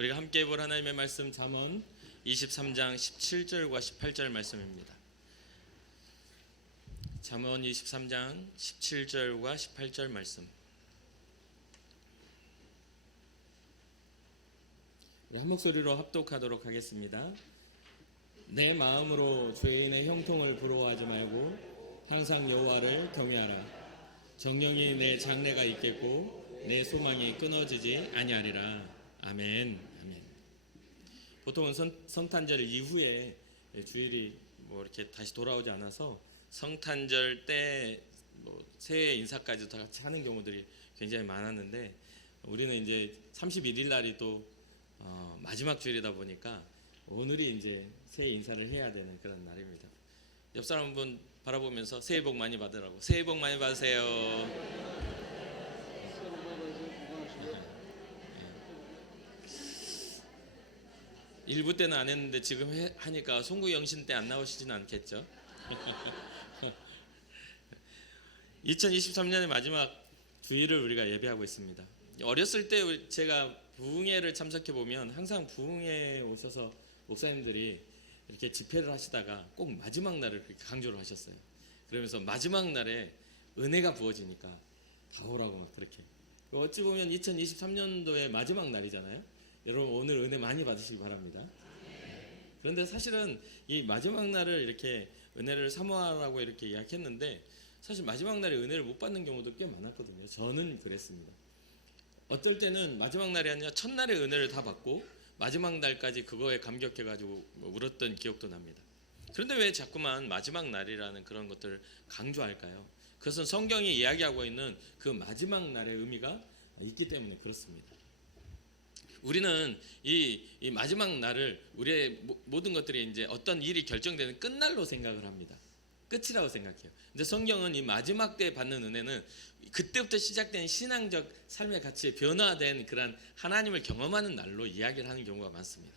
우리가 함께 볼 하나님의 말씀 잠언 23장 17절과 18절 말씀입니다. 잠언 23장 17절과 18절 말씀. 한 목소리로 합독하도록 하겠습니다. 내 마음으로 죄인의 형통을 부러워하지 말고 항상 여호와를 경외하라. 정령이 내 장래가 있겠고 내 소망이 끊어지지 아니하리라. 아멘. 아멘. 보통은 성탄절 이후에 주일이 이렇게 다시 돌아오지 않아서 성탄절 때 새해 인사까지 다 같이 하는 경우들이 굉장히 많았는데, 우리는 이제 31일 날이 또 마지막 주일이다 보니까 오늘이 이제 새해 인사를 해야 되는 그런 날입니다. 옆 사람 한 분 바라보면서 새해 복 많이 받으라고. 새해 복 많이 받으세요. 일부 때는 안 했는데 지금 하니까 송구 영신 때 안 나오시진 않겠죠? 2023년의 마지막 주일을 우리가 예배하고 있습니다. 어렸을 때 제가 부흥회를 참석해 보면 항상 부흥회에 오셔서 목사님들이 이렇게 집회를 하시다가 꼭 마지막 날을 그렇게 강조를 하셨어요. 그러면서 마지막 날에 은혜가 부어지니까 다 오라고 막 그렇게. 어찌 보면 2023년도의 마지막 날이잖아요. 여러분 오늘 은혜 많이 받으시기 바랍니다. 그런데 사실은 이 마지막 날을 이렇게 은혜를 사모하라고 이렇게 이야기했는데, 사실 마지막 날에 은혜를 못 받는 경우도 꽤 많았거든요. 저는 그랬습니다. 어떨 때는 마지막 날이 아니라 첫날에 은혜를 다 받고 마지막 날까지 그거에 감격해가지고 울었던 기억도 납니다. 그런데 왜 자꾸만 마지막 날이라는 그런 것들을 강조할까요? 그것은 성경이 이야기하고 있는 그 마지막 날의 의미가 있기 때문에 그렇습니다. 우리는 이 마지막 날을 우리의 모든 것들이 이제 어떤 일이 결정되는 끝날로 생각을 합니다. 끝이라고 생각해요. 근데 성경은 이 마지막 때 받는 은혜는 그때부터 시작된 신앙적 삶의 가치에 변화된 그런 하나님을 경험하는 날로 이야기를 하는 경우가 많습니다.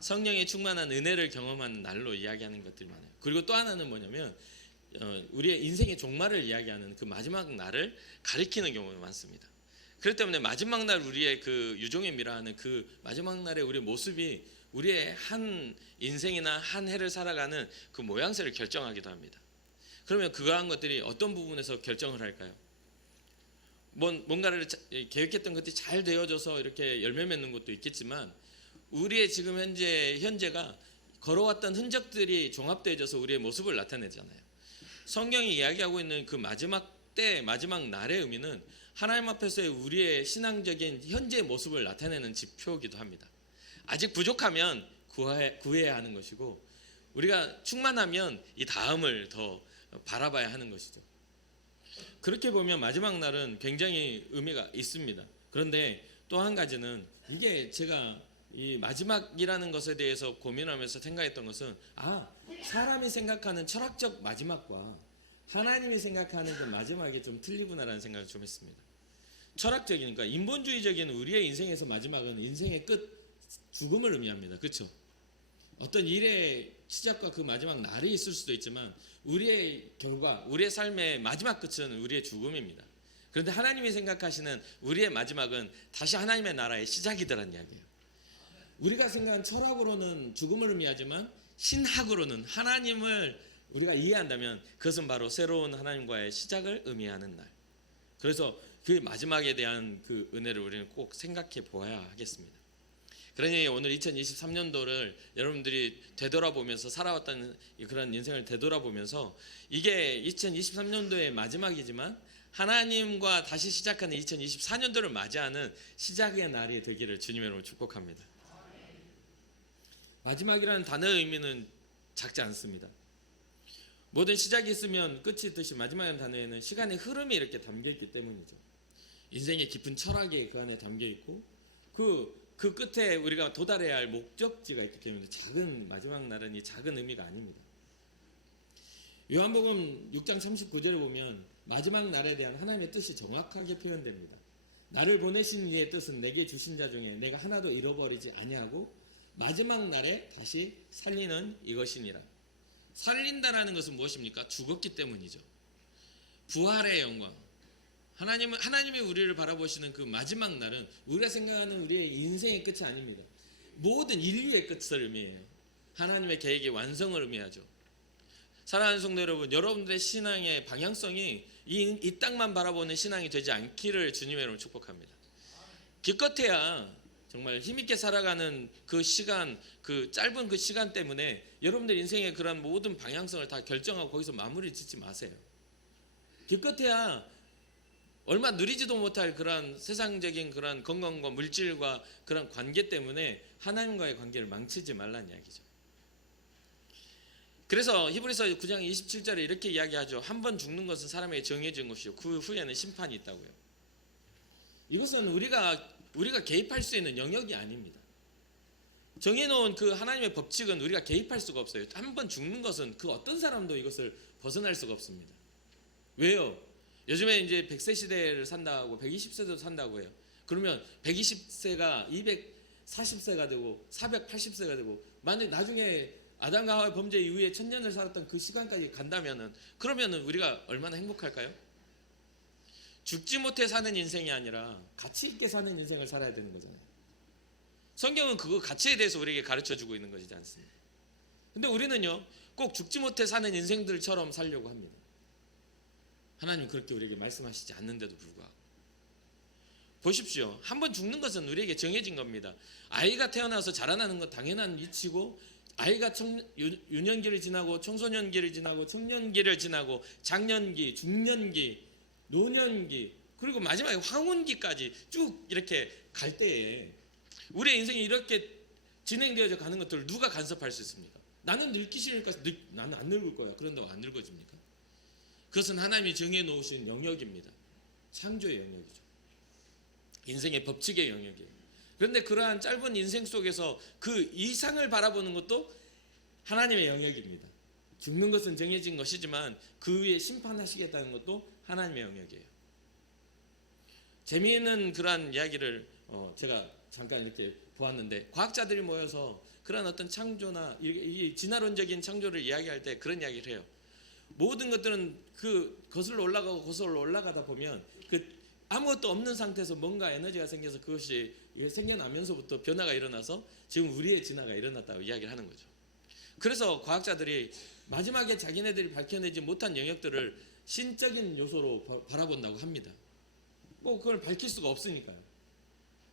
성령의 충만한 은혜를 경험하는 날로 이야기하는 것들이 많아요. 그리고 또 하나는 뭐냐면 우리의 인생의 종말을 이야기하는 그 마지막 날을 가리키는 경우가 많습니다. 그렇기 때문에 마지막 날 우리의 그 유종의 미라하는 그 마지막 날의 우리의 모습이 우리의 한 인생이나 한 해를 살아가는 그 모양새를 결정하기도 합니다. 그러면 그러한 것들이 어떤 부분에서 결정을 할까요? 뭔가를 계획했던 것들이 잘 되어져서 이렇게 열매 맺는 것도 있겠지만, 우리의 지금 현재가 걸어왔던 흔적들이 종합되어져서 우리의 모습을 나타내잖아요. 성경이 이야기하고 있는 그 마지막 때, 마지막 날의 의미는 하나님 앞에서의 우리의 신앙적인 현재의 모습을 나타내는 지표이기도 합니다. 아직 부족하면 구해야 하는 것이고, 우리가 충만하면 이 다음을 더 바라봐야 하는 것이죠. 그렇게 보면 마지막 날은 굉장히 의미가 있습니다. 그런데 또 한 가지는, 이게 제가 이 마지막이라는 것에 대해서 고민하면서 생각했던 것은, 사람이 생각하는 철학적 마지막과 하나님이 생각하는 그 마지막이 좀 틀리구나라는 생각을 좀 했습니다. 철학적인, 그러니까 인본주의적인 우리의 인생에서 마지막은 인생의 끝, 죽음을 의미합니다. 그렇죠? 어떤 일의 시작과 그 마지막 날이 있을 수도 있지만 우리의 결과, 우리의 삶의 마지막 끝은 우리의 죽음입니다. 그런데 하나님이 생각하시는 우리의 마지막은 다시 하나님의 나라의 시작이더란 이야기예요. 우리가 생각한 철학으로는 죽음을 의미하지만 신학으로는 하나님을 우리가 이해한다면 그것은 바로 새로운 하나님과의 시작을 의미하는 날. 그래서 그 마지막에 대한 그 은혜를 우리는 꼭 생각해 보아야 하겠습니다. 그러니 오늘 2023년도를 여러분들이 되돌아보면서 살아왔다는 그런 인생을 되돌아보면서, 이게 2023년도의 마지막이지만 하나님과 다시 시작하는 2024년도를 맞이하는 시작의 날이 되기를 주님의 이름으로 축복합니다. 마지막이라는 단어의 의미는 작지 않습니다. 모든 시작이 있으면 끝이 있듯이 마지막이라는 단어에는 시간의 흐름이 이렇게 담겨있기 때문이죠. 인생의 깊은 철학이 그 안에 담겨있고 그 끝에 우리가 도달해야 할 목적지가 있기 때문에 작은 마지막 날은 이 작은 의미가 아닙니다. 요한복음 6장 39절을 보면 마지막 날에 대한 하나님의 뜻이 정확하게 표현됩니다. 나를 보내신 이의 뜻은 내게 주신 자 중에 내가 하나도 잃어버리지 아니하고 마지막 날에 다시 살리는 이것이니라. 살린다라는 것은 무엇입니까? 죽었기 때문이죠. 부활의 영광. 하나님이 우리를 바라보시는 그 마지막 날은 우리가 생각하는 우리의 인생의 끝이 아닙니다. 모든 인류의 끝을 의미해요. 하나님의 계획의 완성을 의미하죠. 사랑하는 성도 여러분, 여러분들의 신앙의 방향성이 이 땅만 바라보는 신앙이 되지 않기를 주님의 이름으로 축복합니다. 기껏해야 정말 힘있게 살아가는 그 시간, 그 짧은 그 시간 때문에 여러분들 인생의 그런 모든 방향성을 다 결정하고 거기서 마무리 짓지 마세요. 기껏해야 얼마 누리지도 못할 그런 세상적인 그런 건강과 물질과 그런 관계 때문에 하나님과의 관계를 망치지 말라는 이야기죠. 그래서 히브리서 9장 27절에 이렇게 이야기하죠. 한 번 죽는 것은 사람에게 정해진 것이요 그 후에는 심판이 있다고요. 이것은 우리가 개입할 수 있는 영역이 아닙니다. 정해놓은 그 하나님의 법칙은 우리가 개입할 수가 없어요. 한 번 죽는 것은 그 어떤 사람도 이것을 벗어날 수가 없습니다. 왜요? 요즘에 이제 100세 시대를 산다고 120세도 산다고 해요. 그러면 120세가 240세가 되고 480세가 되고 만약 나중에 아담과 하와의 범죄 이후에 1000년을 살았던 그 시간까지 간다면은 그러면은 우리가 얼마나 행복할까요? 죽지 못해 사는 인생이 아니라 가치 있게 사는 인생을 살아야 되는 거잖아요. 성경은 그 가치에 대해서 우리에게 가르쳐 주고 있는 것이지 않습니까? 근데 우리는요 꼭 죽지 못해 사는 인생들처럼 살려고 합니다. 하나님 그렇게 우리에게 말씀하시지 않는데도 불구하고 보십시오. 한 번 죽는 것은 우리에게 정해진 겁니다. 아이가 태어나서 자라나는 건 당연한 이치고 아이가 유년기를 지나고 청소년기를 지나고 청년기를 지나고 장년기, 중년기, 노년기 그리고 마지막에 황혼기까지 쭉 이렇게 갈 때에 우리의 인생이 이렇게 진행되어져 가는 것들을 누가 간섭할 수 있습니까? 나는 늙기 싫으니까 나는 안 늙을 거야. 그런다고 안 늙어집니까? 그것은 하나님이 정해놓으신 영역입니다. 창조의 영역이죠. 인생의 법칙의 영역이에요. 그런데 그러한 짧은 인생 속에서 그 이상을 바라보는 것도 하나님의 영역입니다. 죽는 것은 정해진 것이지만 그 위에 심판하시겠다는 것도 하나님의 영역이에요. 재미있는 그러한 이야기를 제가 잠깐 이렇게 보았는데 과학자들이 모여서 그런 어떤 창조나 이 진화론적인 창조를 이야기할 때 그런 이야기를 해요. 모든 것들은 그 거슬러 올라가다 보면 그 아무것도 없는 상태에서 뭔가 에너지가 생겨서 그것이 생겨나면서부터 변화가 일어나서 지금 우리의 진화가 일어났다고 이야기를 하는 거죠. 그래서 과학자들이 마지막에 자기네들이 밝혀내지 못한 영역들을 신적인 요소로 바라본다고 합니다. 뭐 그걸 밝힐 수가 없으니까요.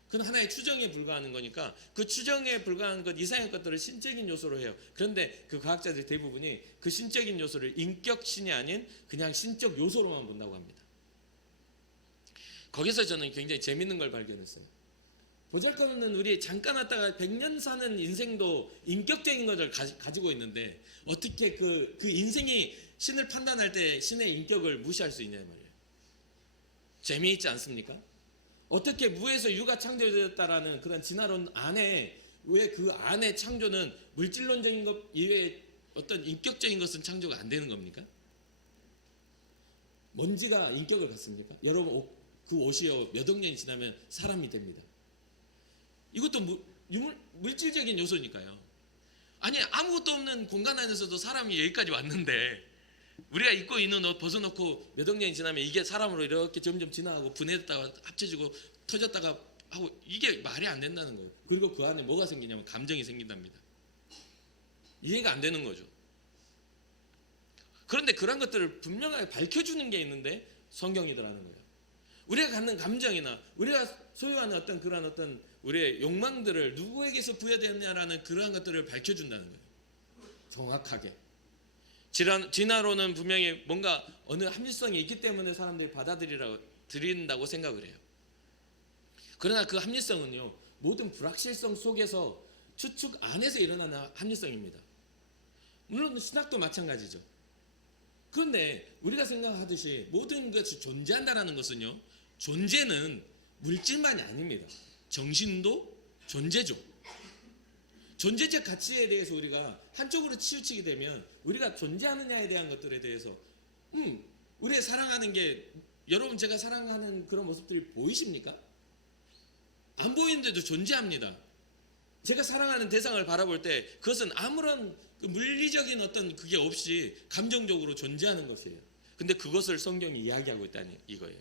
그건 하나의 추정에 불과하는 거니까 그 추정에 불과한 것 이상의 것들을 신적인 요소로 해요. 그런데 그 과학자들 대부분이 그 신적인 요소를 인격신이 아닌 그냥 신적 요소로만 본다고 합니다. 거기서 저는 굉장히 재밌는 걸 발견했어요. 보잘것없는 우리 잠깐 왔다가 100년 사는 인생도 인격적인 것을 가지고 있는데 어떻게 그 인생이 신을 판단할 때 신의 인격을 무시할 수 있냐 말이에요. 재미있지 않습니까? 어떻게 무에서 유가 창조되었다라는 그런 진화론 안에 왜 그 안에 창조는 물질론적인 것 이외에 어떤 인격적인 것은 창조가 안 되는 겁니까? 먼지가 인격을 갖습니까? 여러분 그 옷이요 몇 억 년이 지나면 사람이 됩니다. 이것도 물질적인 요소니까요. 아니 아무것도 없는 공간 안에서도 사람이 여기까지 왔는데 우리가 입고 있는 옷 벗어놓고 몇 억 년이 지나면 이게 사람으로 이렇게 점점 진화하고 분해됐다가 합쳐지고 터졌다가 하고 이게 말이 안 된다는 거예요. 그리고 그 안에 뭐가 생기냐면 감정이 생긴답니다. 이해가 안 되는 거죠. 그런데 그런 것들을 분명하게 밝혀주는 게 있는데 성경이더라는 거예요. 우리가 갖는 감정이나 우리가 소유하는 어떤 그런 어떤 우리의 욕망들을 누구에게서 부여되었냐라는 그러한 것들을 밝혀준다는 거예요. 정확하게. 진화론은 분명히 뭔가 어느 합리성이 있기 때문에 사람들이 받아들인다고 생각을 해요. 그러나 그 합리성은요 모든 불확실성 속에서 추측 안에서 일어나는 합리성입니다. 물론 신학도 마찬가지죠. 그런데 우리가 생각하듯이 모든 것이 존재한다는 것은요 존재는 물질만이 아닙니다. 정신도 존재죠. 존재적 가치에 대해서 우리가 한쪽으로 치우치게 되면 우리가 존재하느냐에 대한 것들에 대해서 우리가 사랑하는 게 여러분 제가 사랑하는 그런 모습들이 보이십니까? 안 보이는데도 존재합니다. 제가 사랑하는 대상을 바라볼 때 그것은 아무런 물리적인 어떤 그게 없이 감정적으로 존재하는 것이에요. 근데 그것을 성경이 이야기하고 있다는 이거예요.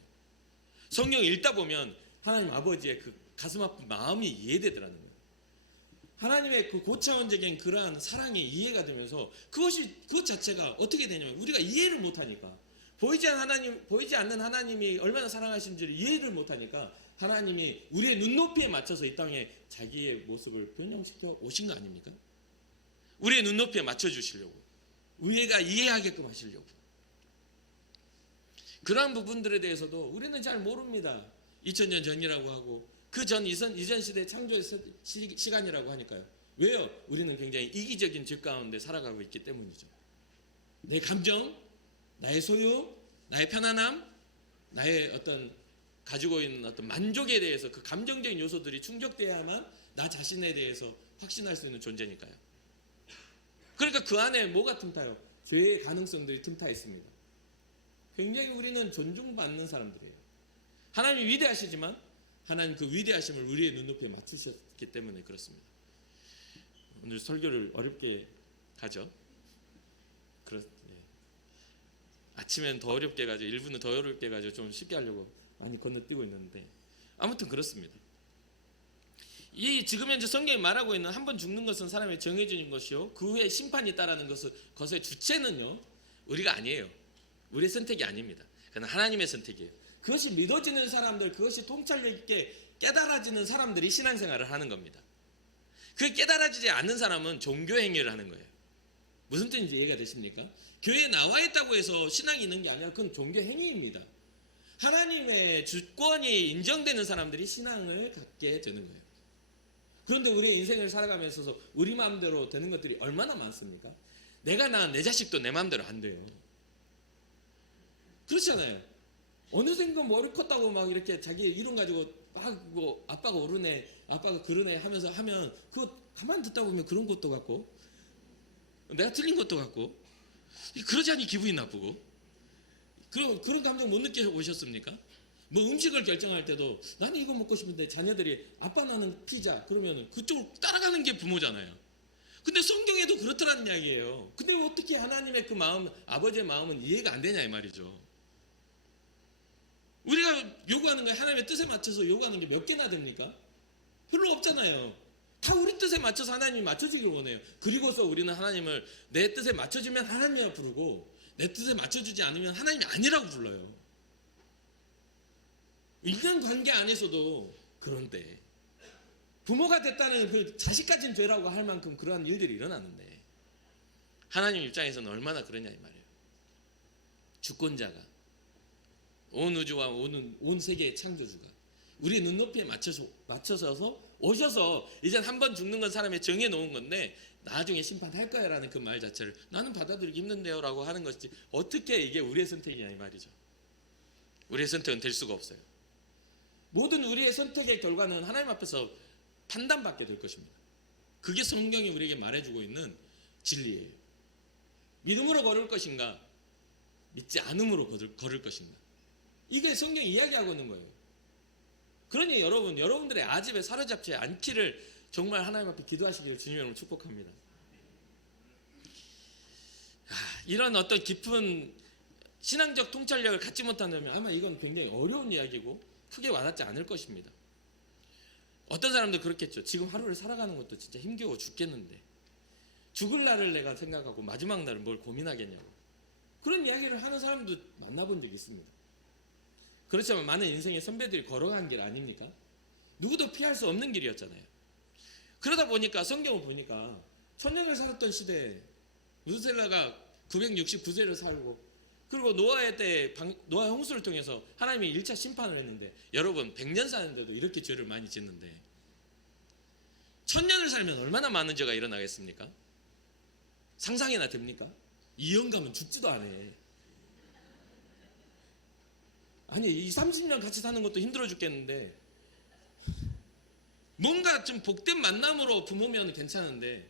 성경 읽다 보면 하나님 아버지의 그 가슴 아픈 마음이 이해되더라는 거예요. 하나님의 그 고차원적인 그러한 사랑이 이해가 되면서 그것 자체가 어떻게 되냐면 우리가 이해를 못하니까 보이지 않는 하나님이 얼마나 사랑하신지를 이해를 못하니까 하나님이 우리의 눈높이에 맞춰서 이 땅에 자기의 모습을 변형시켜 오신 거 아닙니까? 우리의 눈높이에 맞춰주시려고, 우리가 이해하게끔 하시려고. 그러한 부분들에 대해서도 우리는 잘 모릅니다. 2000년 전이라고 하고 그 전 이전 시대 창조의 시간이라고 하니까요. 왜요? 우리는 굉장히 이기적인 죄 가운데 살아가고 있기 때문이죠. 내 감정, 나의 소유, 나의 편안함, 나의 어떤 가지고 있는 어떤 만족에 대해서 그 감정적인 요소들이 충족돼야만 나 자신에 대해서 확신할 수 있는 존재니까요. 그러니까 그 안에 뭐가 틈타요? 죄의 가능성들이 틈타 있습니다. 굉장히 우리는 존중받는 사람들이에요. 하나님이 위대하시지만 하나님 그 위대하심을 우리의 눈높이에 맞추셨기 때문에 그렇습니다. 오늘 설교를 어렵게 가죠. 아침엔 더 어렵게 가죠. 1부는 더 어렵게 가죠. 좀 쉽게 하려고 많이 건너뛰고 있는데 아무튼 그렇습니다. 이 지금 현재 성경이 말하고 있는 한 번 죽는 것은 사람의 정해진 것이요 그 후에 심판이 있다라는 것의 주체는요 우리가 아니에요. 우리의 선택이 아닙니다. 그건 하나님의 선택이에요. 그것이 믿어지는 사람들, 그것이 통찰력 있게 깨달아지는 사람들이 신앙생활을 하는 겁니다. 그게 깨달아지지 않는 사람은 종교 행위를 하는 거예요. 무슨 뜻인지 이해가 되십니까? 교회에 나와 있다고 해서 신앙이 있는 게 아니라 그건 종교 행위입니다. 하나님의 주권이 인정되는 사람들이 신앙을 갖게 되는 거예요. 그런데 우리의 인생을 살아가면서 우리 마음대로 되는 것들이 얼마나 많습니까? 내가 낳은 내 자식도 내 마음대로 안 돼요. 그렇잖아요. 어느샌가 머리 컸다고 막 이렇게 자기 이름 가지고 막 뭐 아빠가 옳으네, 아빠가 그러네 하면서 하면 그거 가만 듣다 보면 그런 것도 같고 내가 틀린 것도 같고 그러지 않니 기분이 나쁘고 그런 감정 못 느껴보셨습니까? 뭐 음식을 결정할 때도 나는 이거 먹고 싶은데 자녀들이 아빠 나는 피자 그러면 그쪽으로 따라가는 게 부모잖아요. 근데 성경에도 그렇더라는 이야기예요. 근데 어떻게 하나님의 그 마음, 아버지의 마음은 이해가 안 되냐 이 말이죠. 우리가 요구하는 거 하나님의 뜻에 맞춰서 요구하는 게 몇 개나 됩니까? 별로 없잖아요. 다 우리 뜻에 맞춰서 하나님이 맞춰주기를 원해요. 그리고서 우리는 하나님을 내 뜻에 맞춰주면 하나님이라고 부르고 내 뜻에 맞춰주지 않으면 하나님이 아니라고 불러요. 인간관계 안에서도 그런데 부모가 됐다는 그 자식 가진 죄라고 할 만큼 그러한 일들이 일어나는데 하나님 입장에서는 얼마나 그러냐 이 말이에요. 주권자가 온 우주와 온 세계의 창조주가 우리의 눈높이에 맞춰서 오셔서 이제 한 번 죽는 건 사람이 정해놓은 건데 나중에 심판할 거야 라는 그 말 자체를 나는 받아들이기 힘든데요 라고 하는 것이지 어떻게 이게 우리의 선택이냐 이 말이죠. 우리의 선택은 될 수가 없어요. 모든 우리의 선택의 결과는 하나님 앞에서 판단받게 될 것입니다. 그게 성경이 우리에게 말해주고 있는 진리예요. 믿음으로 걸을 것인가 믿지 않음으로 걸을 것인가 이게 성경이 이야기하고 있는 거예요. 그러니 여러분들의 아집에 사로잡지 않기를 정말 하나님 앞에 기도하시기를 주님으로 축복합니다. 이런 어떤 깊은 신앙적 통찰력을 갖지 못한다면 아마 이건 굉장히 어려운 이야기고 크게 와닿지 않을 것입니다. 어떤 사람도 그렇겠죠. 지금 하루를 살아가는 것도 진짜 힘겨워 죽겠는데 죽을 날을 내가 생각하고 마지막 날을 뭘 고민하겠냐고 그런 이야기를 하는 사람도 만나본 적이 있습니다. 그렇지만 많은 인생의 선배들이 걸어간 길 아닙니까? 누구도 피할 수 없는 길이었잖아요. 그러다 보니까 성경을 보니까 천년을 살았던 시대에 무드셀라가 969세를 살고 그리고 노아의 때 노아 홍수를 통해서 하나님이 1차 심판을 했는데 여러분 100년 사는데도 이렇게 죄를 많이 짓는데 1000년을 살면 얼마나 많은 죄가 일어나겠습니까? 상상이나 됩니까? 이영감은 죽지도 않아. 아니 30년 같이 사는 것도 힘들어 죽겠는데 뭔가 좀 복된 만남으로 부모면 괜찮은데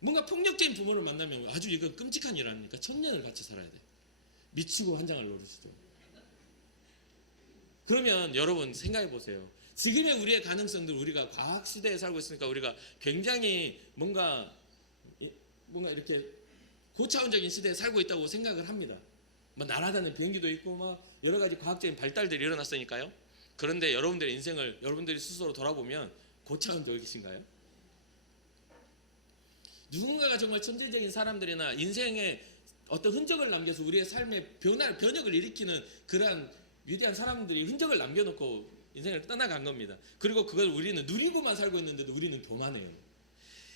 뭔가 폭력적인 부모를 만나면 아주 이건 끔찍한 일 아닙니까? 1000년을 같이 살아야 돼. 미치고 환장할 노릇이죠. 그러면 여러분 생각해 보세요. 지금의 우리의 가능성들 우리가 과학 시대에 살고 있으니까 우리가 굉장히 뭔가 이렇게 고차원적인 시대에 살고 있다고 생각을 합니다. 뭐 날아다니는 비행기도 있고 막 여러 가지 과학적인 발달들이 일어났으니까요. 그런데 여러분들의 인생을 여러분들이 스스로 돌아보면 고창은 계신가요? 누군가가 정말 천재적인 사람들이나 인생에 어떤 흔적을 남겨서 우리의 삶의 변혁을 일으키는 그러한 위대한 사람들이 흔적을 남겨놓고 인생을 떠나간 겁니다. 그리고 그걸 우리는 누리고만 살고 있는데도 우리는 교만해요.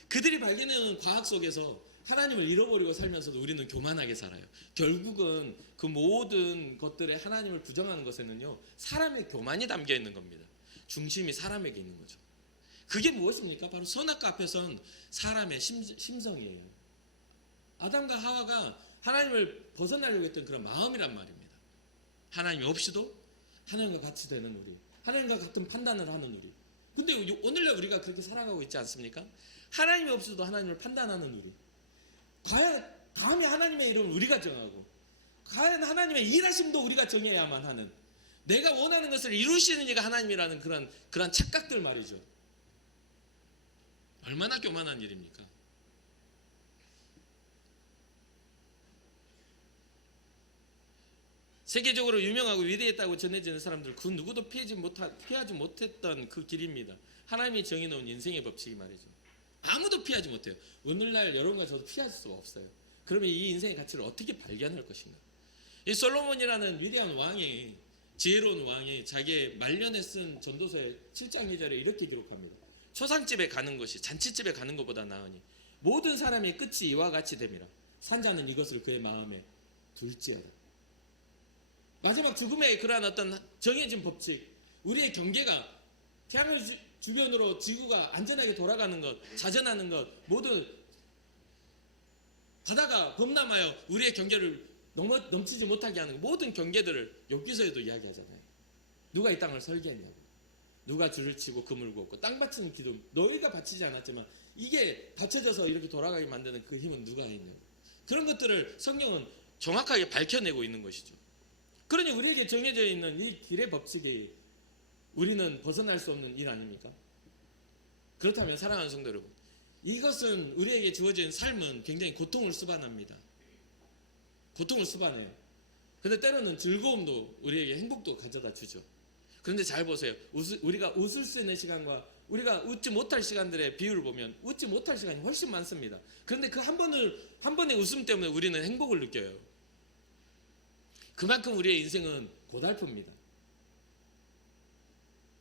그들이 발견해온 과학 속에서 하나님을 잃어버리고 살면서도 우리는 교만하게 살아요. 결국은 그 모든 것들에 하나님을 부정하는 것에는요, 사람의 교만이 담겨 있는 겁니다. 중심이 사람에게 있는 거죠. 그게 무엇입니까? 바로 선악과 앞에 선 사람의 심성이에요. 아담과 하와가 하나님을 벗어나려고 했던 그런 마음이란 말입니다. 하나님이 없이도 하나님과 같이 되는 우리, 하나님과 같은 판단을 하는 우리. 근데 오늘날 우리가 그렇게 살아가고 있지 않습니까? 하나님이 없이도 하나님을 판단하는 우리. 과연 다음에 하나님의 이름을 우리가 정하고, 과연 하나님의 일하심도 우리가 정해야만 하는, 내가 원하는 것을 이루시는 이가 하나님이라는 그런 착각들 말이죠. 얼마나 교만한 일입니까? 세계적으로 유명하고 위대했다고 전해지는 사람들, 그 누구도 피하지 못했던 그 길입니다. 하나님이 정해놓은 인생의 법칙이 말이죠. 아무도 피하지 못해요. 오늘날 여러분과 저도 피할 수가 없어요. 그러면 이 인생의 가치를 어떻게 발견할 것인가? 이 솔로몬이라는 위대한 왕이, 지혜로운 왕이 자기의 말년에 쓴 전도서의 7장 2절에 이렇게 기록합니다. 초상집에 가는 것이 잔치집에 가는 것보다 나으니 모든 사람의 끝이 이와 같이 됨이라. 산자는 이것을 그의 마음에 둘지어다. 마지막 죽음의 그러한 어떤 정해진 법칙, 우리의 경계가 태양을 주변으로 지구가 안전하게 돌아가는 것, 자전하는 것, 모두 바다가 범람하여 우리의 경계를 넘치지 못하게 하는 모든 경계들을 욥기서에도 이야기하잖아요. 누가 이 땅을 설계했냐고, 누가 줄을 치고 그물 굽고 땅 바치는 기둥, 너희가 바치지 않았지만 이게 받쳐져서 이렇게 돌아가게 만드는 그 힘은 누가 했냐고. 그런 것들을 성경은 정확하게 밝혀내고 있는 것이죠. 그러니 우리에게 정해져 있는 이 길의 법칙이 우리는 벗어날 수 없는 일 아닙니까? 그렇다면 사랑하는 성도 여러분, 이것은 우리에게 주어진 삶은 굉장히 고통을 수반합니다. 고통을 수반해요. 그런데 때로는 즐거움도 우리에게 행복도 가져다 주죠. 그런데 잘 보세요. 우리가 웃을 수 있는 시간과 우리가 웃지 못할 시간들의 비율을 보면 웃지 못할 시간이 훨씬 많습니다. 그런데 그 한 번의 웃음 때문에 우리는 행복을 느껴요. 그만큼 우리의 인생은 고달픕니다.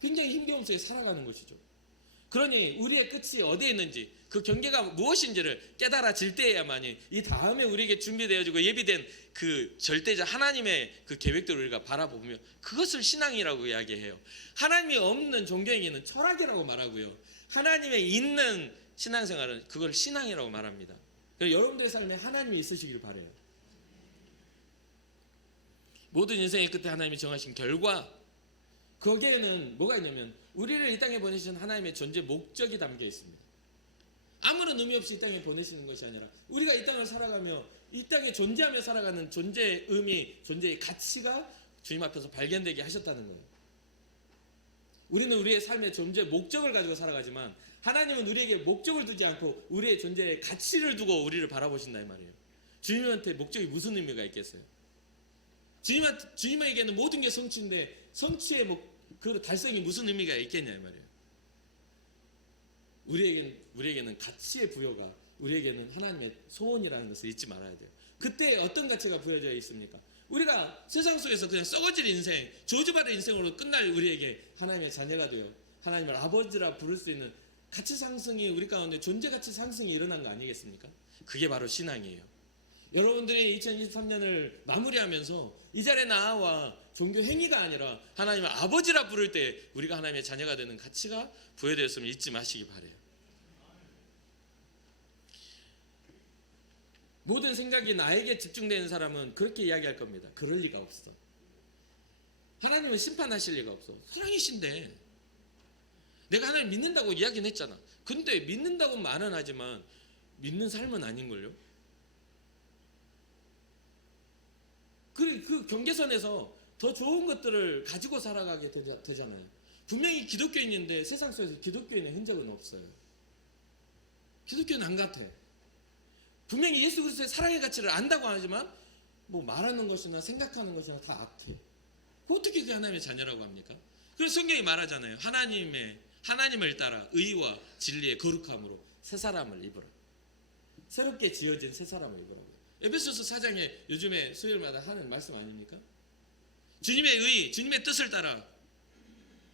굉장히 힘겨움 속에 살아가는 것이죠. 그러니 우리의 끝이 어디에 있는지, 그 경계가 무엇인지를 깨달아질 때에야만이 이 다음에 우리에게 준비되어지고 예비된 그 절대적 하나님의 그 계획들을 우리가 바라보며 그것을 신앙이라고 이야기해요. 하나님이 없는 종교행위는 철학이라고 말하고요, 하나님의 있는 신앙생활은 그걸 신앙이라고 말합니다. 그래서 여러분들의 삶에 하나님이 있으시길 바라요. 모든 인생의 끝에 하나님이 정하신 결과, 거기에는 뭐가 있냐면 우리를 이 땅에 보내신 하나님의 존재 목적이 담겨 있습니다. 아무런 의미 없이 이 땅에 보내시는 것이 아니라 우리가 이 땅을 살아가며 이 땅에 존재하며 살아가는 존재의 의미, 존재의 가치가 주님 앞에서 발견되게 하셨다는 거예요. 우리는 우리의 삶의 존재 목적을 가지고 살아가지만 하나님은 우리에게 목적을 두지 않고 우리의 존재의 가치를 두고 우리를 바라보신다 이 말이에요. 주님한테 목적이 무슨 의미가 있겠어요? 주님에게는 모든 게 성취인데 성취의 그 달성이 무슨 의미가 있겠냐 이 말이에요. 우리에게는 가치의 부여가, 우리에게는 하나님의 소원이라는 것을 잊지 말아야 돼요. 그때 어떤 가치가 부여져 있습니까? 우리가 세상 속에서 그냥 썩어질 인생, 저주받을 인생으로 끝날 우리에게 하나님의 자녀가 되어 하나님을 아버지라 부를 수 있는 가치 상승이 우리 가운데, 존재 가치 상승이 일어난 거 아니겠습니까? 그게 바로 신앙이에요. 여러분들이 2023년을 마무리하면서 이 자리에 나와 종교 행위가 아니라 하나님을 아버지라 부를 때 우리가 하나님의 자녀가 되는 가치가 부여되었음을 잊지 마시기 바라요. 모든 생각이 나에게 집중되는 사람은 그렇게 이야기할 겁니다. 그럴 리가 없어. 하나님은 심판하실 리가 없어. 사랑이신데 내가 하나님 믿는다고 이야기는 했잖아. 근데 믿는다고 말은 하지만 믿는 삶은 아닌걸요. 그 경계선에서 더 좋은 것들을 가지고 살아가게 되잖아요. 분명히 기독교인인데 세상 속에서 기독교인의 흔적은 없어요. 기독교는 안 같아. 분명히 예수 그리스도의 사랑의 가치를 안다고 하지만 뭐 말하는 것이나 생각하는 것이나 다 악해. 어떻게 그 하나님의 자녀라고 합니까? 그래서 성경이 말하잖아요. 하나님을 따라 의와 진리의 거룩함으로 새 사람을 입으라. 새롭게 지어진 새 사람을 입으라고. 에베소서 4장에 요즘에 수요일마다 하는 말씀 아닙니까? 주님의 의, 주님의 뜻을 따라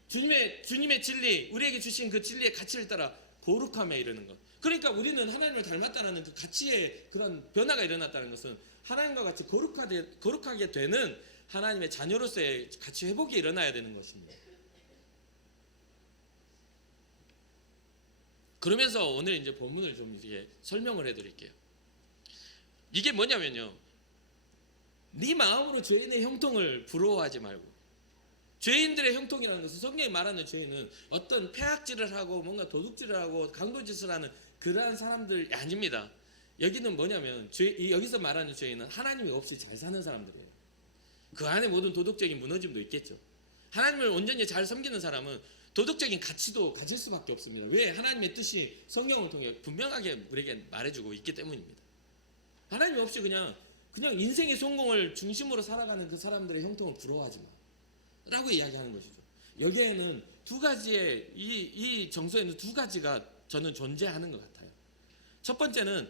주님의 진리, 우리에게 주신 그 진리의 가치를 따라 거룩함에 이르는 것. 그러니까 우리는 하나님을 닮았다는 그 가치의 그런 변화가 일어났다는 것은 하나님과 같이 거룩하게 되는 하나님의 자녀로서의 가치 회복이 일어나야 되는 것입니다. 그러면서 오늘 이제 본문을 좀 이렇게 설명을 해드릴게요. 이게 뭐냐면요, 네 마음으로 죄인의 형통을 부러워하지 말고. 죄인들의 형통이라는 것은 성경이 말하는 죄인은 어떤 폐악질을 하고 뭔가 도둑질을 하고 강도짓을 하는 그러한 사람들이 아닙니다. 여기는 뭐냐면 여기서 말하는 죄인은 하나님이 없이 잘 사는 사람들이에요. 그 안에 모든 도덕적인 무너짐도 있겠죠. 하나님을 온전히 잘 섬기는 사람은 도덕적인 가치도 가질 수밖에 없습니다. 왜? 하나님의 뜻이 성경을 통해 분명하게 우리에게 말해주고 있기 때문입니다. 하나님 없이 그냥 인생의 성공을 중심으로 살아가는 그 사람들의 형통을 부러워하지 마 라고 이야기하는 것이죠. 여기에는 두 가지의 이 정서에는 두 가지가 저는 존재하는 것 같아요. 첫 번째는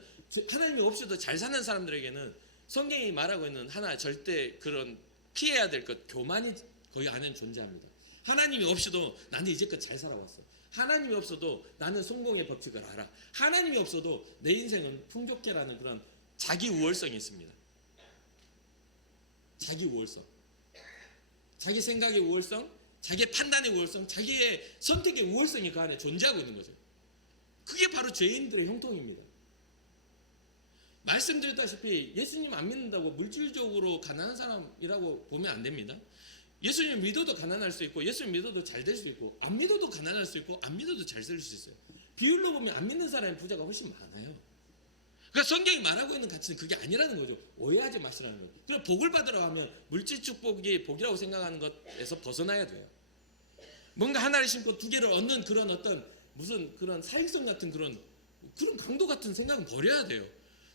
하나님이 없이도 잘 사는 사람들에게는 성경이 말하고 있는 하나 절대 그런 피해야 될 것, 교만이 거기 안에 존재합니다. 하나님이 없이도 나는 이제껏 잘 살아왔어. 하나님이 없어도 나는 성공의 법칙을 알아. 하나님이 없어도 내 인생은 풍족해라는 그런 자기 우월성이 있습니다. 자기 우월성, 자기 생각의 우월성, 자기의 판단의 우월성, 자기의 선택의 우월성이 그 안에 존재하고 있는 거죠. 그게 바로 죄인들의 형통입니다. 말씀드렸다시피 예수님 안 믿는다고 물질적으로 가난한 사람이라고 보면 안 됩니다. 예수님 믿어도 가난할 수 있고, 예수님 믿어도 잘 될 수 있고, 안 믿어도 가난할 수 있고, 안 믿어도 잘 될 수 있어요. 비율로 보면 안 믿는 사람의 부자가 훨씬 많아요. 그러니까 성경이 말하고 있는 가치는 그게 아니라는 거죠. 오해하지 마시라는 거죠. 그럼 복을 받으러 가면 물질 축복이 복이라고 생각하는 것에서 벗어나야 돼요. 뭔가 하나를 심고 두 개를 얻는 그런 어떤 무슨 그런 사익성 같은 그런 강도 같은 생각은 버려야 돼요.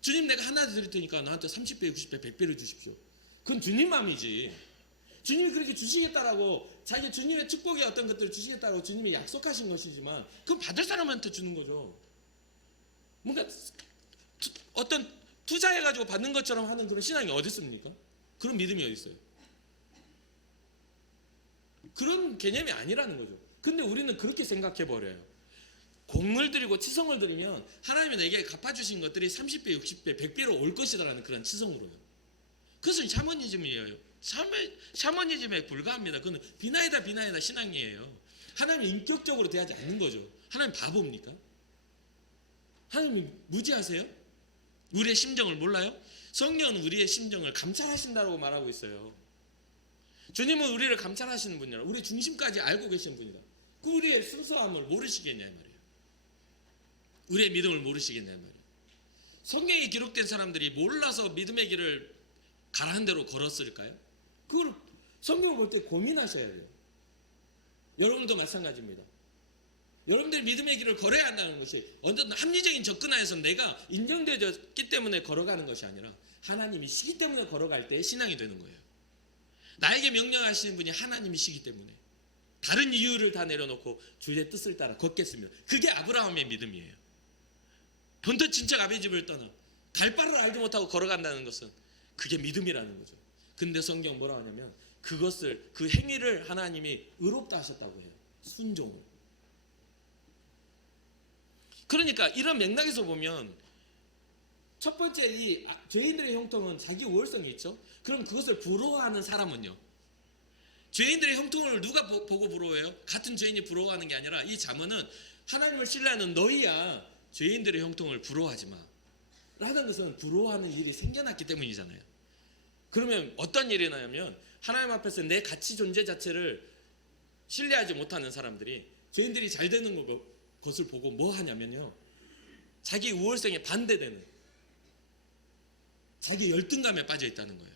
주님, 내가 하나 드릴 테니까 나한테 30배, 60배, 100배를 주십시오. 그건 주님 마음이지. 주님이 그렇게 주시겠다라고, 자기 주님의 축복의 어떤 것들을 주시겠다고 주님이 약속하신 것이지만 그건 받을 사람한테 주는 거죠. 뭔가 어떤 투자해가지고 받는 것처럼 하는 그런 신앙이 어디 있습니까? 그런 믿음이 어디 있어요? 그런 개념이 아니라는 거죠. 근데 우리는 그렇게 생각해 버려요. 공을 들이고 치성을 들이면 하나님이 내게 갚아주신 것들이 30배, 60배, 100배로 올 것이다라는 그런 치성으로요. 그것은 샤머니즘이에요. 샤머니즘에 불과합니다. 그건 비나이다 신앙이에요. 하나님 인격적으로 대하지 않는 거죠. 하나님 바보입니까? 하나님이 무지하세요? 우리의 심정을 몰라요? 성령은 우리의 심정을 감찰하신다고 말하고 있어요. 주님은 우리를 감찰하시는 분이라, 우리 중심까지 알고 계시는 분이다. 그 우리의 순수함을 모르시겠냐 말이에요. 우리의 믿음을 모르시겠냐 말이에요. 성경에 기록된 사람들이 몰라서 믿음의 길을 가라는 대로 걸었을까요? 그걸 성경을 볼 때 고민하셔야 돼요. 여러분도 마찬가지입니다. 여러분들이 믿음의 길을 걸어야 한다는 것이 어떤 합리적인 접근하에서 내가 인정되었기 때문에 걸어가는 것이 아니라 하나님이시기 때문에 걸어갈 때 신앙이 되는 거예요. 나에게 명령하시는 분이 하나님이시기 때문에 다른 이유를 다 내려놓고 주의 뜻을 따라 걷겠습니다. 그게 아브라함의 믿음이에요. 본토 친척 아버지 집을 떠나 갈 바를 알지 못하고 걸어간다는 것은 그게 믿음이라는 거죠. 근데 성경 뭐라 하냐면 그것을, 그 행위를 하나님이 의롭다 하셨다고 해요. 순종을. 그러니까 이런 맥락에서 보면 첫 번째 이 죄인들의 형통은 자기 우월성이 있죠. 그럼 그것을 부러워하는 사람은요, 죄인들의 형통을 누가 보고 부러워해요? 같은 죄인이 부러워하는 게 아니라 이 잠언은 하나님을 신뢰하는 너희야 죄인들의 형통을 부러워하지 마 라는 것은 부러워하는 일이 생겨났기 때문이잖아요. 그러면 어떤 일이 나냐면 하나님 앞에서 내 가치 존재 자체를 신뢰하지 못하는 사람들이 죄인들이 잘 되는 것을 보고 뭐 하냐면요, 자기 우월성에 반대되는, 자기 열등감에 빠져 있다는 거예요.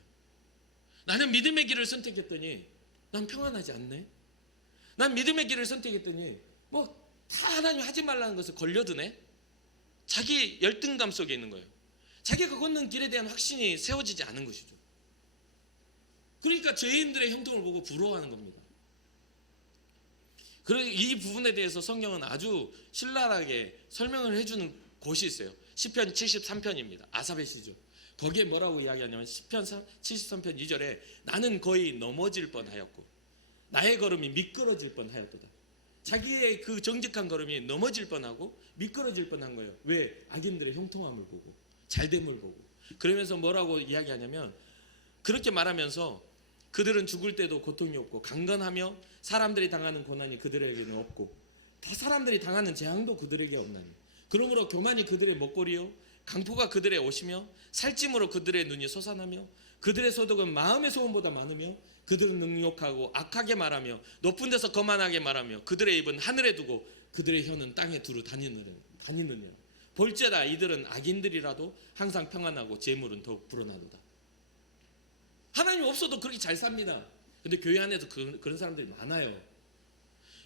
나는 믿음의 길을 선택했더니 난 평안하지 않네. 난 믿음의 길을 선택했더니 뭐 다 하나님 하지 말라는 것을 걸려드네. 자기 열등감 속에 있는 거예요. 자기가 걷는 길에 대한 확신이 세워지지 않은 것이죠. 그러니까 죄인들의 형통을 보고 부러워하는 겁니다. 그리고 이 부분에 대해서 성경은 아주 신랄하게 설명을 해주는 곳이 있어요. 시편 73편입니다. 아삽의 시죠. 거기에 뭐라고 이야기하냐면 시편 73편 2절에 나는 거의 넘어질 뻔하였고 나의 걸음이 미끄러질 뻔하였도다. 자기의 그 정직한 걸음이 넘어질 뻔하고 미끄러질 뻔한 거예요. 왜? 악인들의 형통함을 보고 잘됨을 보고. 그러면서 뭐라고 이야기하냐면 그렇게 말하면서 그들은 죽을 때도 고통이 없고 강건하며 사람들이 당하는 고난이 그들에게는 없고 다 사람들이 당하는 재앙도 그들에게 없나니 그러므로 교만이 그들의 먹거리요 강포가 그들의 옷이며 살찜으로 그들의 눈이 솟아나며 그들의 소득은 마음의 소원보다 많으며 그들은 능욕하고 악하게 말하며 높은 데서 거만하게 말하며 그들의 입은 하늘에 두고 그들의 혀는 땅에 두루 다니느냐 볼지어다 이들은 악인들이라도 항상 평안하고 재물은 더욱 불어나도다. 하나님 없어도 그렇게 잘 삽니다. 근데 교회 안에도 그런 사람들이 많아요.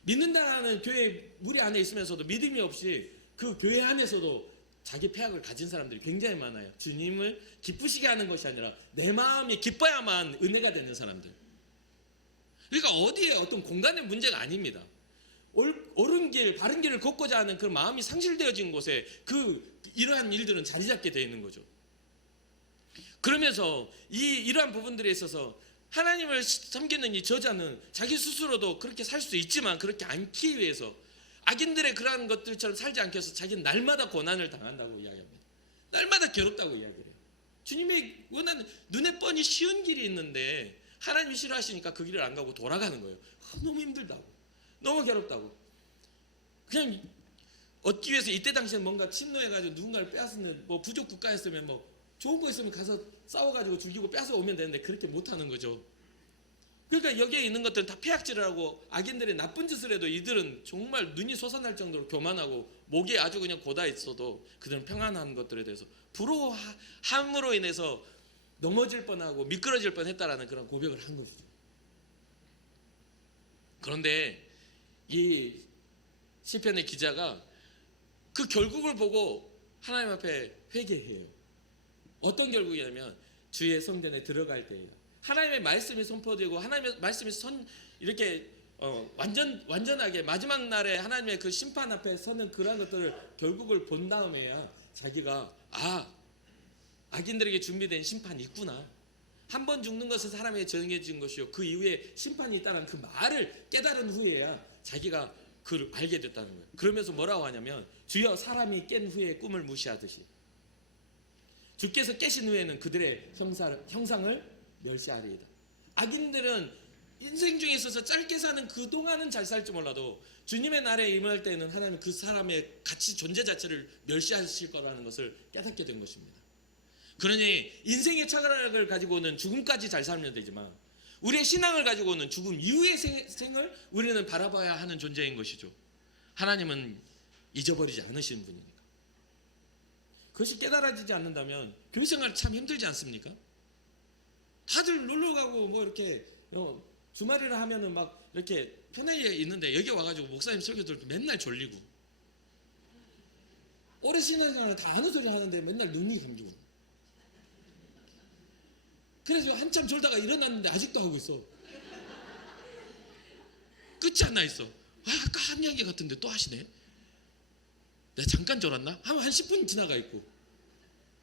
믿는다는 교회 무리 안에 있으면서도 믿음이 없이 그 교회 안에서도 자기 폐악을 가진 사람들이 굉장히 많아요. 주님을 기쁘시게 하는 것이 아니라 내 마음이 기뻐야만 은혜가 되는 사람들. 그러니까 어디에 어떤 공간의 문제가 아닙니다. 옳은 길, 바른 길을 걷고자 하는 그 마음이 상실되어진 곳에 이러한 일들은 자리 잡게 되어 있는 거죠. 그러면서 이러한 부분들에 있어서 하나님을 섬기는 이 저자는 자기 스스로도 그렇게 살 수 있지만 그렇게 않기 위해서 악인들의 그러한 것들처럼 살지 않기 위해서 자기는 날마다 고난을 당한다고 이야기합니다. 날마다 괴롭다고 이야기를 해요. 주님이 원하는 눈에 뻔히 쉬운 길이 있는데 하나님이 싫어하시니까 그 길을 안 가고 돌아가는 거예요. 너무 힘들다고, 너무 괴롭다고. 그냥 얻기 위해서 이때 당시에 뭔가 침노해가지고 누군가를 빼앗는 뭐 부족 국가였으면 뭐 좋은 거 있으면 가서 싸워가지고 죽이고 뺏어 오면 되는데 그렇게 못하는 거죠. 그러니까 여기에 있는 것들은 다 폐악질을 하고 악인들의 나쁜 짓을 해도 이들은 정말 눈이 솟아날 정도로 교만하고 목이 아주 그냥 고다 있어도 그들은 평안한 것들에 대해서 부러워함으로 인해서 넘어질 뻔하고 미끄러질 뻔했다라는 그런 고백을 한 것이죠. 그런데 이 시편의 기자가 그 결국을 보고 하나님 앞에 회개해요. 어떤 결국이냐면 주의 성전에 들어갈 때예요. 하나님의 말씀이 선포되고 하나님의 말씀이 이렇게 완전하게 마지막 날에 하나님의 그 심판 앞에 서는 그런 것들을 결국을 본 다음에야 자기가 악인들에게 준비된 심판이 있구나. 한 번 죽는 것은 사람에게 정해진 것이요 그 이후에 심판이 있다는 그 말을 깨달은 후에야 자기가 그걸 알게 됐다는 거예요. 그러면서 뭐라고 하냐면 주여 사람이 깬 후에 꿈을 무시하듯이 주께서 깨신 후에는 그들의 형상을 멸시하리이다. 악인들은 인생 중에 있어서 짧게 사는 그동안은 잘 살지 몰라도 주님의 날에 임할 때는 하나님 그 사람의 가치 존재 자체를 멸시하실 거라는 것을 깨닫게 된 것입니다. 그러니 인생의 착각을 가지고는 죽음까지 잘 살면 되지만 우리의 신앙을 가지고는 죽음 이후의 생을 우리는 바라봐야 하는 존재인 것이죠. 하나님은 잊어버리지 않으시는 분이니까. 그것이 깨달아지지 않는다면 교회 생활 참 힘들지 않습니까? 다들 놀러 가고 뭐 이렇게 주말이라 하면은 막 이렇게 편하게 있는데 여기 와가지고 목사님 설교 들을 때 맨날 졸리고 오래 신앙생활을 다 아는 소리 하는데 맨날 눈이 감기고 그래서 한참 졸다가 일어났는데 아직도 하고 있어. 끝이 안 나 있어. 아까 한 이야기 같은데 또 하시네. 내가 잠깐 졸았나? 하면 한 10분 지나가 있고.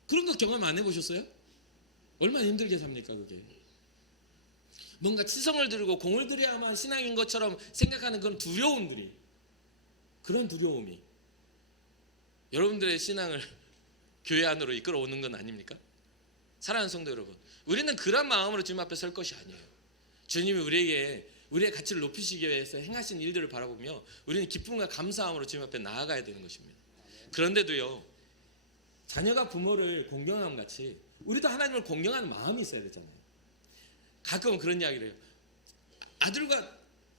그런 거 경험 안 해보셨어요? 얼마나 힘들게 삽니까 그게. 뭔가 치성을 들고 공을 들여야만 신앙인 것처럼 생각하는 그런 두려움들이, 그런 두려움이 여러분들의 신앙을 교회 안으로 이끌어오는 건 아닙니까? 사랑하는 성도 여러분, 우리는 그런 마음으로 주님 앞에 설 것이 아니에요. 주님이 우리의 가치를 높이시기 위해서 행하신 일들을 바라보며 우리는 기쁨과 감사함으로 주님 앞에 나아가야 되는 것입니다. 그런데도요, 자녀가 부모를 공경함 같이 우리도 하나님을 공경하는 마음이 있어야 되잖아요. 가끔은 그런 이야기를 해요.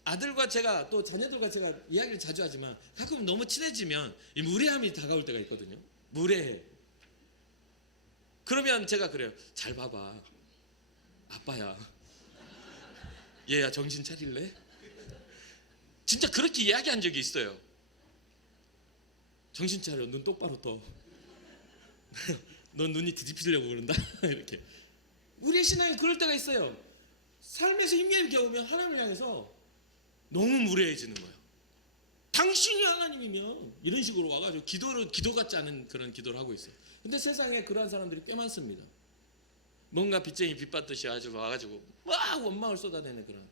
아들과 제가 또 자녀들과 제가 이야기를 자주 하지만 가끔은 너무 친해지면 이 무례함이 다가올 때가 있거든요. 무례해. 그러면 제가 그래요. 잘 봐봐. 아빠야. 얘야 정신 차릴래? 진짜 그렇게 이야기한 적이 있어요. 정신 차려. 눈 똑바로 떠. 넌 눈이 뒤집히려고 그런다. 이렇게. 우리의 신앙이 그럴 때가 있어요. 삶에서 힘겨움을 겪으면 하나님을 향해서 너무 무례해지는 거예요. 당신이 하나님이면 이런 식으로 와가지고 기도 같지 않은 그런 기도를 하고 있어요. 근데 세상에 그러한 사람들이 꽤 많습니다. 뭔가 빚쟁이 빚받듯이 와가지고 막 원망을 쏟아내는 그런.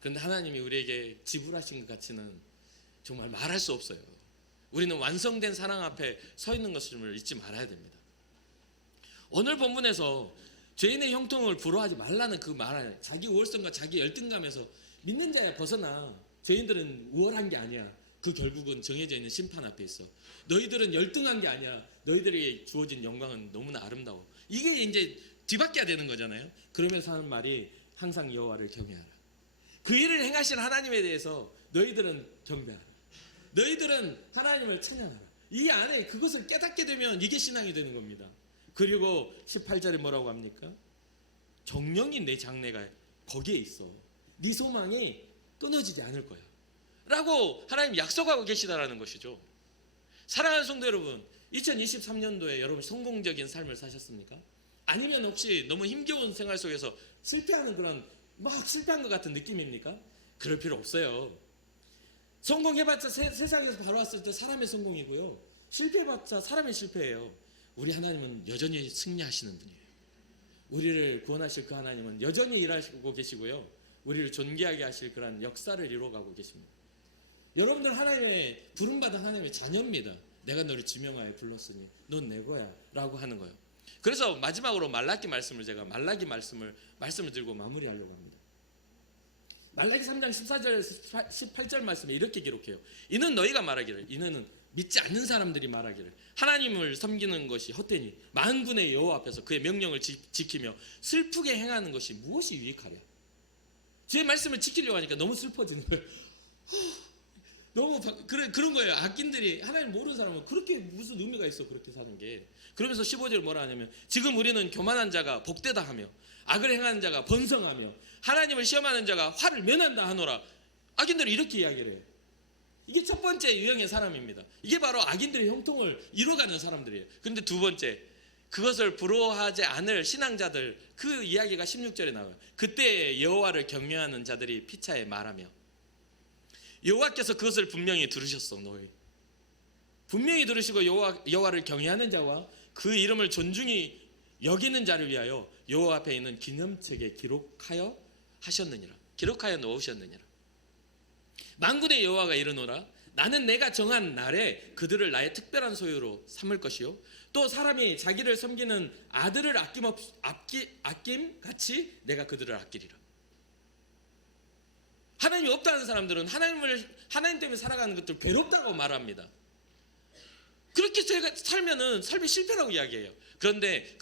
그런데 하나님이 우리에게 지불하신 것 같이는 정말 말할 수 없어요. 우리는 완성된 사랑 앞에 서 있는 것을 잊지 말아야 됩니다. 오늘 본문에서 죄인의 형통을 부러워하지 말라는 그 말, 자기 우월성과 자기 열등감에서 믿는 자야 벗어나. 죄인들은 우월한 게 아니야. 그 결국은 정해져 있는 심판 앞에 있어. 너희들은 열등한 게 아니야. 너희들에게 주어진 영광은 너무나 아름다워. 이게 이제 뒤바뀌어야 되는 거잖아요. 그러면서 하는 말이 항상 여호와를 경외하라. 그 일을 행하신 하나님에 대해서 너희들은 경배하라. 너희들은 하나님을 찬양하라. 이 안에 그것을 깨닫게 되면 이게 신앙이 되는 겁니다. 그리고 18절에 뭐라고 합니까? 정령이 내 장래가 거기에 있어. 네 소망이 끊어지지 않을 거야 라고 하나님 약속하고 계시다라는 것이죠. 사랑하는 성도 여러분, 2023년도에 여러분 성공적인 삶을 사셨습니까? 아니면 혹시 너무 힘겨운 생활 속에서 실패하는 그런 막 실패한 것 같은 느낌입니까? 그럴 필요 없어요. 성공해봤자 세상에서 바로 왔을 때 사람의 성공이고요, 실패해봤자 사람의 실패예요. 우리 하나님은 여전히 승리하시는 분이에요. 우리를 구원하실 그 하나님은 여전히 일하시고 계시고요, 우리를 존귀하게 하실 그런 역사를 이루어가고 계십니다. 여러분들 하나님의 부름받은 하나님의 자녀입니다. 내가 너를 지명하여 불렀으니 넌 내 거야 라고 하는 거예요. 그래서 마지막으로 말라기 말씀을 들고 마무리하려고 합니다. 말라기 3장 14절 18절 말씀에 이렇게 기록해요. 이는 너희가 말하기를, 이는 믿지 않는 사람들이 말하기를 하나님을 섬기는 것이 헛되니 만군의 여호와 앞에서 그의 명령을 지키며 슬프게 행하는 것이 무엇이 유익하랴. 제 말씀을 지키려고 하니까 너무 슬퍼지는 거예요. 너무 그런 거예요. 악인들이, 하나님 모르는 사람은 그렇게 무슨 의미가 있어 그렇게 사는 게. 그러면서 15절 뭐라 하냐면 지금 우리는 교만한 자가 복되다 하며 악을 행하는 자가 번성하며 하나님을 시험하는 자가 화를 면한다 하노라. 악인들이 이렇게 이야기를 해요. 이게 첫 번째 유형의 사람입니다. 이게 바로 악인들의 형통을 이뤄가는 사람들이에요. 그런데 두 번째, 그것을 부러워하지 않을 신앙자들, 그 이야기가 16절에 나와요. 그때 여호와를 경외하는 자들이 피차에 말하며, 여호와께서 그것을 분명히 들으셨어. 너희 분명히 들으시고 여호와를 경외하는 자와 그 이름을 존중히 여기는 자를 위하여 여호와 앞에 있는 기념책에 기록하여 하셨느니라. 기록하여 놓으셨느니라. 만군의 여호와가 이르노라. 나는 내가 정한 날에 그들을 나의 특별한 소유로 삼을 것이요 또 사람이 자기를 섬기는 아들을 아낌같이 내가 그들을 아끼리라. 하나님이 없다는 사람들은 하나님 때문에 살아가는 것들 괴롭다고 말합니다. 그렇게 살면은 삶이 실패라고 이야기해요. 그런데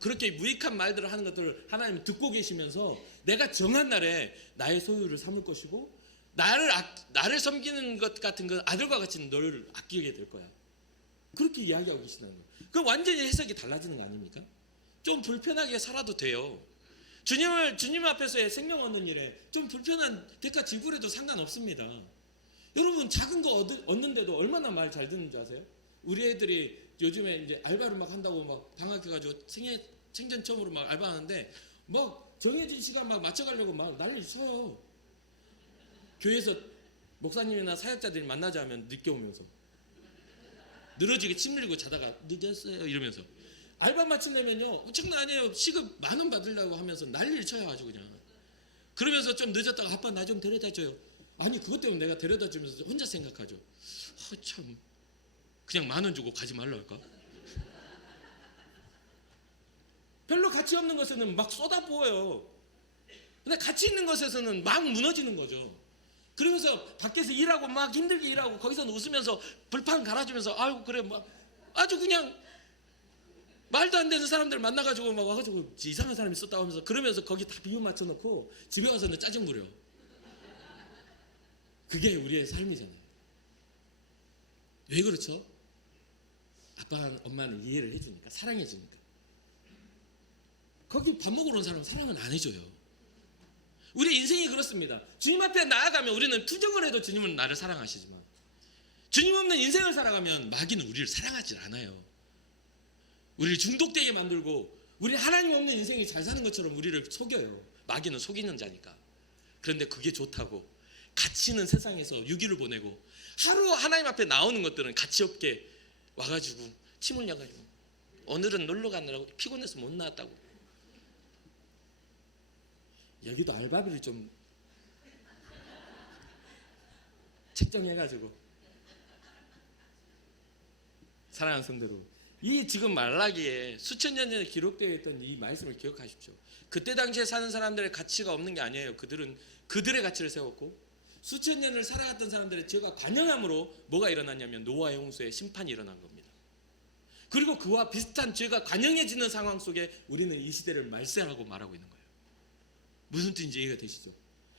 그렇게 무익한 말들을 하는 것들을 하나님이 듣고 계시면서 내가 정한 날에 나의 소유를 삼을 것이고 나를 섬기는 것 같은 그 아들과 같이 너를 아끼게 될 거야. 그렇게 이야기하고 계시다는 거예요. 그럼 완전히 해석이 달라지는 거 아닙니까? 좀 불편하게 살아도 돼요. 주님 앞에서의 생명 얻는 일에 좀 불편한 대가 지불해도 상관없습니다. 여러분 작은 거 얻는데도 얼마나 말 잘 듣는 줄 아세요? 우리 애들이 요즘에 이제 알바를 막 한다고 막 방학해가지고 생전 처음으로 막 알바하는데 막 정해진 시간 막 맞춰가려고 막 난리 쳐요. 교회에서 목사님이나 사역자들이 만나자 하면 늦게 오면서 늘어지게 침 흘리고 자다가 늦었어요 이러면서 알바 마치려면요 장난 아니에요. 시급 10,000원 받으려고 하면서 난리를 쳐요 아주 그냥. 그러면서 좀 늦었다가 아빠 나 좀 데려다 줘요. 아니 그것 때문에 내가 데려다 주면서 혼자 생각하죠. 참 그냥 10,000원 주고 가지 말라 할까? 별로 가치 없는 것에는 막 쏟아부어요. 근데 가치 있는 것에서는 막 무너지는 거죠. 그러면서 밖에서 일하고 막 힘들게 일하고 거기서 웃으면서 불판 갈아주면서 아이고 그래 막 아주 그냥 말도 안 되는 사람들 만나가지고 막 와가지고 이상한 사람이 있었다고 하면서 그러면서 거기 다 비유 맞춰놓고 집에 와서는 짜증 부려. 그게 우리의 삶이잖아요. 왜 그렇죠? 아빠 엄마는 이해를 해주니까, 사랑해주니까. 거기 밥 먹으러 온 사람은 사랑은 안 해줘요. 우리 인생이 그렇습니다. 주님 앞에 나아가면 우리는 투정을 해도 주님은 나를 사랑하시지만 주님 없는 인생을 살아가면 마귀는 우리를 사랑하지 않아요. 우리를 중독되게 만들고 우리 하나님 없는 인생이 잘 사는 것처럼 우리를 속여요. 마귀는 속이는 자니까. 그런데 그게 좋다고, 가치 있는 세상에서 6일을 보내고 하루 하나님 앞에 나오는 것들은 가치 없게 와가지고 침 흘려가지고 오늘은 놀러 가느라고 피곤해서 못 나왔다고. 여기도 알바비를 좀 책정해가지고. 사랑하는 성도들, 이 지금 말라기에 수천 년 전에 기록되어 있던 이 말씀을 기억하십시오. 그때 당시에 사는 사람들의 가치가 없는 게 아니에요. 그들은 그들의 가치를 세웠고 수천 년을 살아갔던 사람들의 죄가 관영함으로 뭐가 일어났냐면 노아의 홍수의 심판이 일어난 겁니다. 그리고 그와 비슷한 죄가 관영해지는 상황 속에 우리는 이 시대를 말세라고 말하고 있는 거예요. 무슨 뜻인지 이해가 되시죠?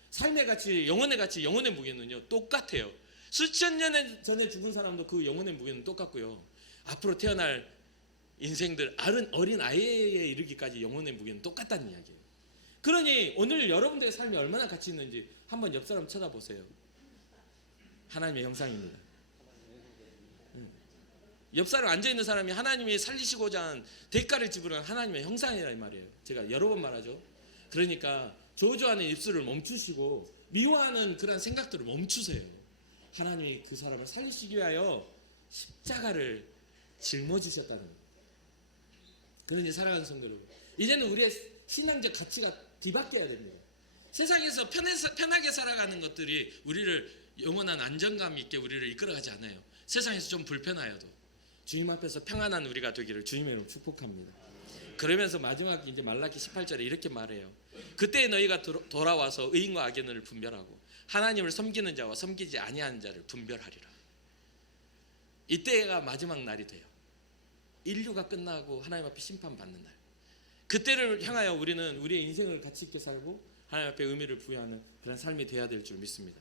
삶의 가치, 영혼의 가치, 영혼의 무게는요 똑같아요. 수천 년 전에 죽은 사람도 그 영혼의 무게는 똑같고요. 앞으로 태어날 인생들 어린 아이에 이르기까지 영혼의 무게는 똑같다는 이야기예요. 그러니 오늘 여러분들의 삶이 얼마나 가치 있는지 한번 옆 사람 쳐다보세요. 하나님의 형상입니다. 옆 사람 앉아있는 사람이 하나님이 살리시고자 한 대가를 지불한 하나님의 형상이란 말이에요. 제가 여러 번 말하죠. 그러니까 저주하는 입술을 멈추시고 미워하는 그런 생각들을 멈추세요. 하나님이 그 사람을 살리시기 위하여 십자가를 짊어지셨다는 거예요. 그러니 사랑하는 성도 여러분, 이제는 우리의 신앙적 가치가 뒤바뀌어야 됩니다. 세상에서 편하게 살아가는 것들이 우리를 영원한 안정감 있게 우리를 이끌어가지 않아요. 세상에서 좀 불편하여도 주님 앞에서 평안한 우리가 되기를 주님의 이름으로 축복합니다. 그러면서 마지막 이제 말라기 18절에 이렇게 말해요. 그때 너희가 돌아와서 의인과 악인을 분별하고 하나님을 섬기는 자와 섬기지 아니하는 자를 분별하리라. 이때가 마지막 날이 돼요. 인류가 끝나고 하나님 앞에 심판받는 날. 그때를 향하여 우리는 우리의 인생을 가치 있게 살고 하나님 앞에 의미를 부여하는 그런 삶이 되어야 될 줄 믿습니다.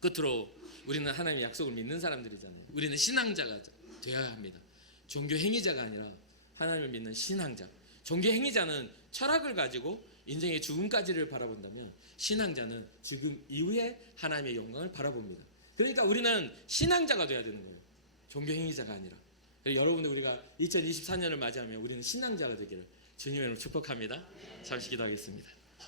끝으로 우리는 하나님의 약속을 믿는 사람들이잖아요. 우리는 신앙자가 되어야 합니다. 종교 행위자가 아니라 하나님을 믿는 신앙자. 종교 행위자는 철학을 가지고 인생의 죽음까지를 바라본다면 신앙자는 지금 이후에 하나님의 영광을 바라봅니다. 그러니까 우리는 신앙자가 되어야 되는 거예요. 종교 행위자가 아니라. 여러분들 우리가 2024년을 맞이하면 우리는 신앙자가 되기를 주님의 이름으로 축복합니다. 잠시 기도하겠습니다.